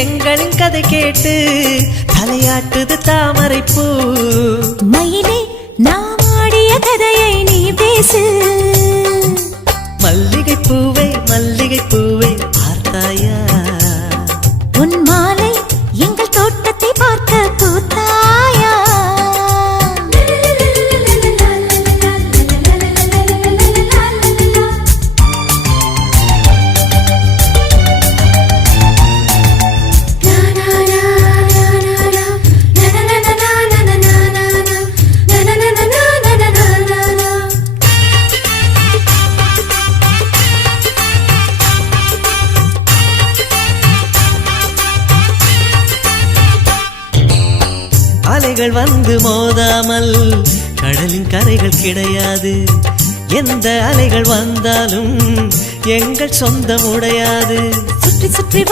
எங்களின் கதை கேட்டு தலையாட்டுது தாமரை பூ. மயிலே நாம் ஆடிய கதையை நீ பேசு. மல்லிகை பூவே மல்லிகை பூவே பார்த்தாயா, உன் மாலை எங்கள் தோட்டத்தை பார்க்க பூத்தாயா. அலைகள் வந்து மோதாமல் கடலின் கரைகள் கிடையாது. எந்த அலைகள் வந்தாலும் எங்கள் சொந்தம் உடையாது. சுற்றி சுற்றி